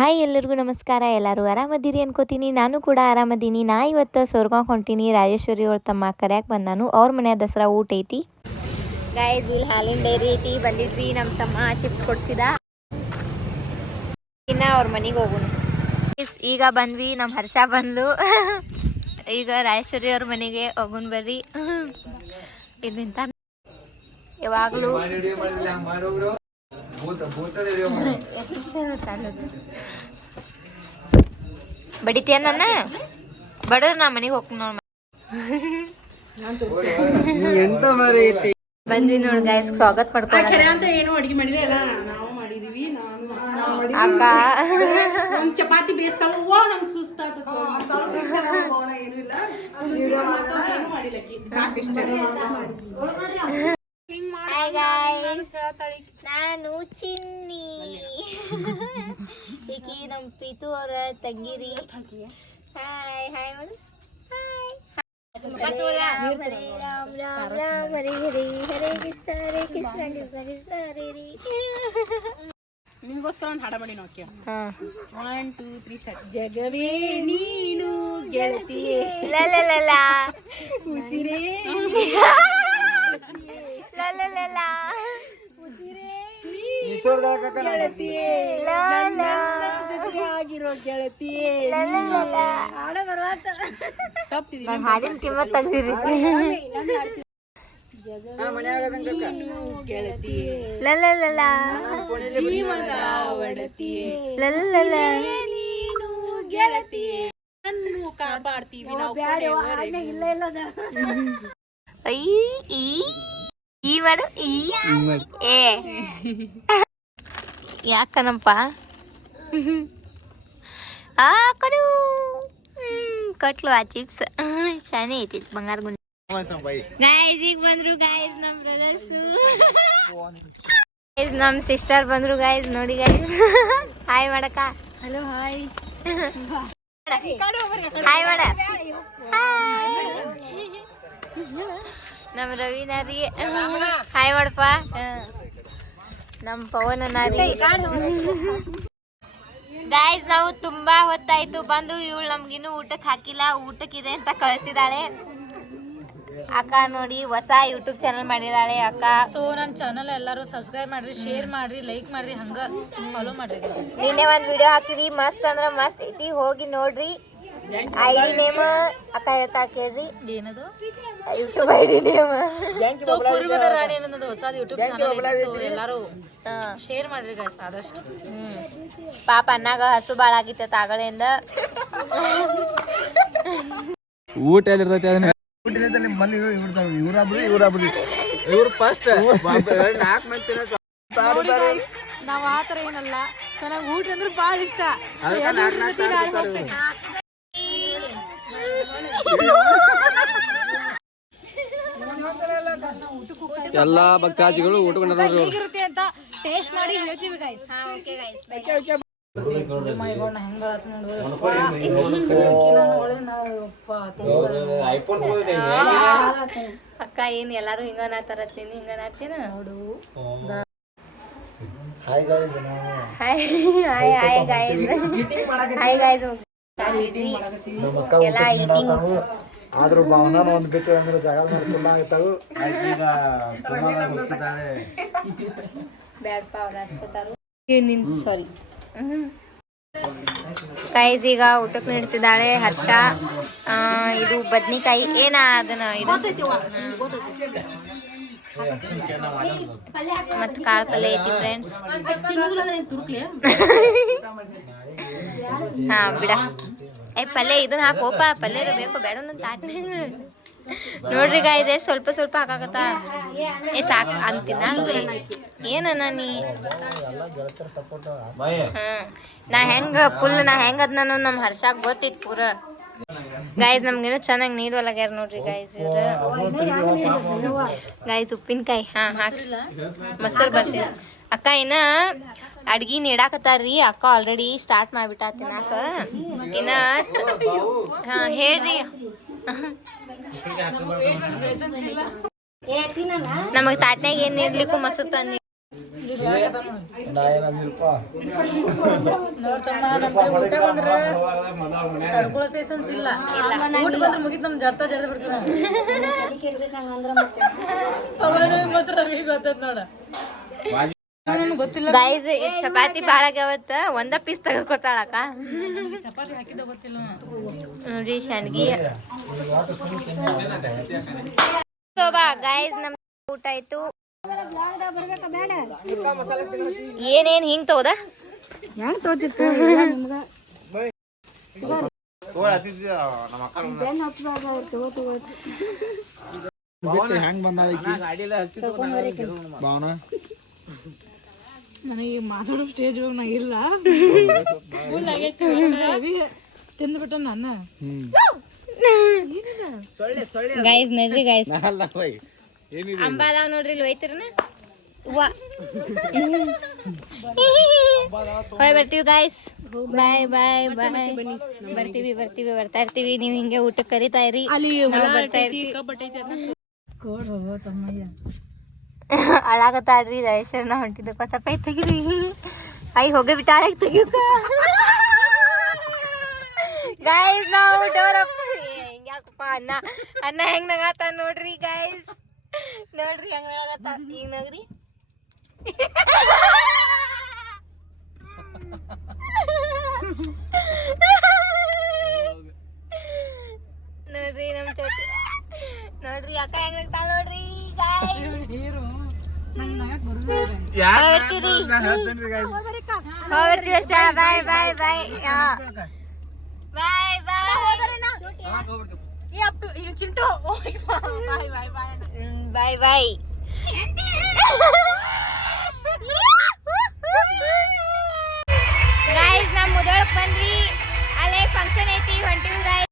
Hi ಎಲ್ಲರಿಗೂ ನಮಸ್ಕಾರ. ಎಲ್ಲರೂ ಆರಾಮದಿರಿ ಅನ್ಕೋತೀನಿ. ನಾನು ಕೂಡ ಆರಾಮದೀನಿ. ನಾ ಇವತ್ತು ಸೋರ್ಗಾಂವ್ ಹೊಂಟೀನಿ. ರಾಜೇಶ್ವರಿ ಅವ್ರ ತಮ್ಮ ಕರ್ಯಾಕೆ ಬಂದಾನು. ಅವ್ರ ಮನೆ ದಸರಾ ಊಟ ಐತಿ ಗೈಸ್. ಇಲ್ಲಿ ಹಾಲಿನ ಡೈರಿ ಐತಿ. ಬಂದಿದ್ವಿ, ನಮ್ಮ ತಮ್ಮ ಚಿಪ್ಸ್ ಕೊಡ್ಸಿದ. ಇನ್ನು ಅವ್ರ ಮನೆಗೆ ಹೋಗೋಣ. ಈಗ ಬಂದ್ವಿ, ನಮ್ಮ ಹರ್ಷ ಬಂದ್ಲು. ಈಗ ರಾಜೇಶ್ವರಿ ಅವ್ರ ಮನೆಗೆ ಹೋಗೋಣ ಬರ್ರಿ. ಇದರಿಂದ ಯಾವಾಗಲೂ ಬಡಿತೀಯ ನನ್ನ ಬಡದ್ರ ನಾ ಮನೆಗೆ ಹೋಗ್ತೀನಿ. ಬಂದ್ವಿ ನೋಡಿ ಗಾಯ್ಸ್, ಸ್ವಾಗತ ಮಾಡ್ಕೊಂಡು ಅಕ್ಕ ಚಪಾತಿ ಬೇಯಿಸ್ತಾವ ನಂಗೆ ಸುಸ್ತಾಗ್ತದೆ. ನಾನು ಚಿನ್ನಿ, ಈಕಿ ನಮ್ಮ ಪೀತು ಅವರ ತಂಗಿರಿ. Hi hi madam. Hare Ram Ram Ram Hare Hare, Hare Krishna Hare Krishna Krishna Krishna Hare Hare. ನಿಮಗೋಸ್ಕರ ಒಂದು ಹಾಡ ಮಾಡಿ ನೋಡ್ಕೇಳ. 1 2 3 ಸ್ಟಾರ್ಟ್. ಜಗವೇ ನೀನು ಗೆಳತಿಯೇ ಲಲಲಲ ಉಸಿರೇ ಲಲಲಲ ಉಸಿರೇ ಗೆಳತಿಯೇ ನನ್ನ ಜೊತೆಯಾಗಿರೋ ಗೆಳತಿಯೇ ಲಲಲಲ. ಹಾಡ ಬರುವಾತ ತಪ್ಪಿದೆ. ನಾನು ಹಾಡಿನ ಕಿಮ್ಮತ್ ತೆಗ್ದಿರಿ. ಗೆಳತಿಯೇ ಲಲಲಲ ಜೀವದ ಒಡತಿಯೇ ಲಲಲಲ. ನೀನು ಗೆಳತಿಯೇ ನನ್ನು ಕಾಪಾಡ್ತೀವಿ ನಾವು. ಐ ಈ ಮಾಡು ಈ ಏ ಯಾಕನಪ್ಪ ಆ ಕಡು ಕಟ್ಲು ಆ ಚಿಪ್ಸ್ ಶಾನೆ ಐತಿ ಬಂಗಾರ ಗುಂಡಿ. ಗಾಯ್ಸ್ ಈಗ ಬಂದ್ರು ಗಾಯ್ಸ್ ನಮ್ ಬ್ರದರ್ಸು. ಗಾಯ್ಸ್ ನಮ್ ಸಿಸ್ಟರ್ ಬಂದ್ರು ಗಾಯ್ಸ್. ನೋಡಿ ಗಾಯ್ಸ್, ಹಾಯ್ ಮಾಡಕ್ಕ. ಹಲೋ ಹಾಯ್ ಹಾಯ್ ಮಾಡ. ನಮ್ ರವಿನಾರಿ ಹಾಯ್ ಮಾಡಪ್ಪ. ನಮ್ ಪವನ ನಾರಿ. ಗಾಯ್ಸ್ ನಾವು ತುಂಬಾ ಹೊತ್ತಾಯ್ತು ಬಂದು. ಇವಳು ನಮ್ಗಿನ್ನು ಊಟಕ್ಕೆ ಹಾಕಿಲ್ಲ, ಊಟಕ್ಕಿದೆ ಅಂತ ಕಳಿಸಿದಾಳೆ ಅಕ್ಕ. ನೋಡಿ ಹೊಸ ಯೂಟ್ಯೂಬ್ ಚಾನಲ್ ಮಾಡಿದಾಳೆ ಅಕ್ಕ. ಸೊ ನನ್ನ ಚಾನಲ್ ಎಲ್ಲರೂ ಸಬ್ಸ್ಕ್ರೈಬ್ ಮಾಡ್ರಿ, ಶೇರ್ ಮಾಡ್ರಿ, ಲೈಕ್ ಮಾಡ್ರಿ, ಹಂಗ ಫಾಲೋ ಮಾಡ್ರಿ. ನಿನ್ನೆ ಒಂದ್ ವಿಡಿಯೋ ಹಾಕಿವಿ, ಮಸ್ತ್ ಅಂದ್ರ ಮಸ್ತ್ ಐತಿ, ಹೋಗಿ ನೋಡ್ರಿ. ಐಡಿ ನೇಮ್ ಅಕ್ಕ ಹೇಳ್ತಾ ಕೇಳ್ರಿ. ಏನದು ಯೂಟ್ಯೂಬ್ ಐಡಿ ನೇಮ್. ಸೊ ಕುರುಬನ ರಾಣಿ ಅನ್ನೋದು ಹೊಸ ಯೂಟ್ಯೂಬ್ ಚಾನಲ್ ಐತಿ. ಸೊ ಎಲ್ಲರೂ ಶೇರ್ ಮಾಡ್ರಿ ಗೈಸ್ ಆದಷ್ಟು. ಪಾಪ ಅನ್ನಾಗ ಹಸು ಬಾಳ ಆಗಿತ್ತ ಆಗಳಿಂದ. ಊಟ ಎಲ್ಲಿರ್ತೈತಿ ಅದನ್ನ ಇವ್ರು ಫಸ್ಟ್ 4 ಮಂದಿ ನಾವ್ ಆತರ ಏನಲ್ಲ. ಸೊ ನಂಗೆ ಊಟ ಅಂದ್ರೆ ಬಾಳ ಇಷ್ಟ. ಎಲ್ಲಾ ಭಕ್ತಾದಿಗಳು ಊಟಗೊಂಡ್ರು ಹೇಗಿರುತ್ತೆ ಅಂತ ಟೇಸ್ಟ್ ಮಾಡಿ ಹೇಳ್ತೀವಿ ಗೈಸ್. ಅಕ್ಕ ಏನ್ ಎಲ್ಲಾರು ಹಿಂಗನಾತಾರ ತಿನ್ ಹಿಂಗನಾತೀನ ನೋಡು. Hi hi guys. Hi guys. ಎಲ್ಲ ಈಟಿಂಗ್ ಆದ್ರೂ ಭಾವನ ಒಂದು ಬಿಟ್ಟು ಅಂದ್ರೆ ಜಾಗ ತುಂಬಾ ಆಗ್ತಾವು. ಬ್ಯಾಡ್ಪ ಅವ್ರು ಹಚ್ಕೋತಾರು. ಸಾರಿ ಗೈಸ್, ಈಗ ಊಟಕ್ಕೆ ನೀಡ್ತಿದ್ದಾಳೆ ಹರ್ಷ. ಇದು ಬದ್ನಿಕಾಯಿ ಏನ ಅದನ್ನ ಇದು ಮತ್ ಕಾಳು ಪಲ್ಯ ಐತಿ ಫ್ರೆಂಡ್ಸ್. ಹಾ ಬಿಡ ಪಲ್ಯ ಇದನ್ನ ಹಾಕೋಪ. ಪಲ್ಯ ಬೇಕು ಬೇಡ ನೋಡ್ರಿ ಗಾಯ್ದೆ, ಸ್ವಲ್ಪ ಸ್ವಲ್ಪ ಹಾಕಾಕತ್ತ. ಸಾಕ್ ಅಂತಿನ ಏನನ್ನ ನೀ. ನಾ ಹೆಂಗ್ ಅದ್ ನಾನು ನಮ್ ಹರ್ಷಾಕ್ ಗೊತ್ತಿತ್ತು ಪೂರ. ಗಾಯ್ಸ್ ನಮ್ಗೇನು ಚೆನ್ನಾಗಿ ನೀರು ಒಳಗ್ಯಾರ ನೋಡ್ರಿ ಗಾಯ್ಸ್ ಇವ್ರು. ಗಾಯ್ಸ್ ಉಪ್ಪಿನಕಾಯಿ ಹಾಕಿ ಮೊಸರು ಬರ್ತೀವಿ. ಅಕ್ಕ ಇನ್ನ ಅಡ್ಗಿ ನೀಡಾಕತ್ತಾರ್ರಿ. ಅಕ್ಕ ಆಲ್ರೆಡಿ ಸ್ಟಾರ್ಟ್ ಮಾಡ್ಬಿಟ್ಟ ತಿನ್ನಾಕ. ಇನ್ನ ಹೇಳ್ರಿ. ನಮಗ್ ತಾಟ್ನಾಗ ಏನ್ ಇರ್ಲಿಕ್ಕೂ ಮೊಸರು ತಂದಿ. ನಾ ಏನಂದಿಲ್ಪ ನೋಡ್ತಮ್ಮ ನಮ್ ಊಟ ಬಂದ್ರ ತಡ್ಕೊಳೋ ಪೇಷನ್ಸ್ ಇಲ್ಲ ಊಟ ಬಂದ್ರೆ ಮುಗಿತ್ ನಮ್ ಜಡ್ತಾ ಜಡ್ದ ಬಿಡ್ತೀವಿ ನಾವು ಪವನ್ ಮಾತ್ರ ರವಿ ಗೊತ್ತೈತ್ ನೋಡ ಗೈಸ್ ಚಪಾತಿ ಭಾಳ ಆಗ್ಯಾವತ್ತ ಒಂದ ಪೀಸ್ ತೆಗೆದ್ಕೊತಾಳಕ್ಕ ಚಪಾತಿ ಹಾಕಿದ ಗೊತ್ತಿಲ್ಲ ನೋಡ್ರಿ ಶಾಂಡ್ಗಿ ಸೋಬಾ ಗೈಸ್ ನಮ್ ಊಟ ಆಯ್ತು ಏನೇನ್ ಹಿಂಗ್ ತಗೋದ ಹೆಂಗ್ ಬಂದ ಭಾವನಾ ನನಗೆ ಮಾತಾಡೋ ಸ್ಟೇಜ್ ನಾ ಇಲ್ಲ ತಿಂದ್ಬಿಟ್ಟ ನಾನು ಗೈಸ್ ನೋಡ್ರಿ ಗೈಸ್ ಅಂಬ ಅದಾವ ನೋಡ್ರಿ ಇಲ್ಲಿ ಒಯ್ತಿರನ ಹೋಯ್ ಬರ್ತೀವಿ ಗೈಸ್ ಬಾಯ್ ಬಾಯ್ ಬಾಯ್ ಬರ್ತೀವಿ ಬರ್ತಾ ಇರ್ತೀವಿ ನೀವು ಹಿಂಗೆ ಊಟಕ್ಕೆ ಕರಿತಾ ಇರಿ ಬರ್ತಾ ಇರ್ತೀವಿ ಅಳಾಗತ್ತಾಳ್ರಿ ರಾಜೇಶ್ವರನ ಹೊಂಟಿದ್ದ ಸ್ವಲ್ಪ ಐ ತೆಗಿರಿ ಐ ಹೋಗೇ ಬಿಟ್ಟಾಳ ತೆಗಿಯಕ ಗೈಸ್ ನಾವು ಹಿಂಗ್ಯಾಕಪ್ಪ ಅನ್ನ ಹೆಂಗ್ ನಗಾತ ನೋಡ್ರಿ ಗೈಸ್ ನೋಡ್ರಿ ಹೆಂಗ್ ನಗಾತ ಈಗ ನಗ್ರಿ ನೋಡ್ರಿ ನಮ್ ಚೋಟಿ ನೋಡ್ರಿ ಅಕ್ಕ ಹೆಂಗ್ ನಗ್ತಾಳ ನೋಡ್ರಿ ಬಾಯ್ ಬಾಯ್ ಬಾಯ್ ಬಾಯ್ ಬಾಯ್ ಚಿಂಟು ಬಾಯ್ ಬಾಯ್ ಗೈಸ್ ನಾವು ಮುದೋಳಕ್ ಬಂದ್ವಿ ಅಲ್ಲೇ ಫಂಕ್ಷನ್ ಐತಿ ಹೊಂಟಿವಿ ಗೈಸ್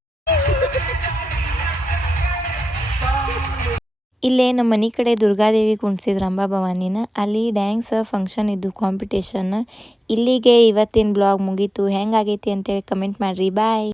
ಇಲ್ಲೇ ನಮ್ಮ ಮನೆ ಕಡೆ ದುರ್ಗಾದೇವಿ ಕುಣಿಸಿದ್ರು ಅಂಬಾ ಭವಾನಿನ ಅಲ್ಲಿ ಡ್ಯಾನ್ಸ್ ಫಂಕ್ಷನ್ ಇದ್ದು ಕಾಂಪಿಟೇಷನ್ ಇಲ್ಲಿಗೆ ಇವತ್ತಿನ ಬ್ಲಾಗ್ ಮುಗೀತು ಹೆಂಗಾಗೈತಿ ಅಂತೇಳಿ ಕಮೆಂಟ್ ಮಾಡ್ರಿ ಬಾಯ್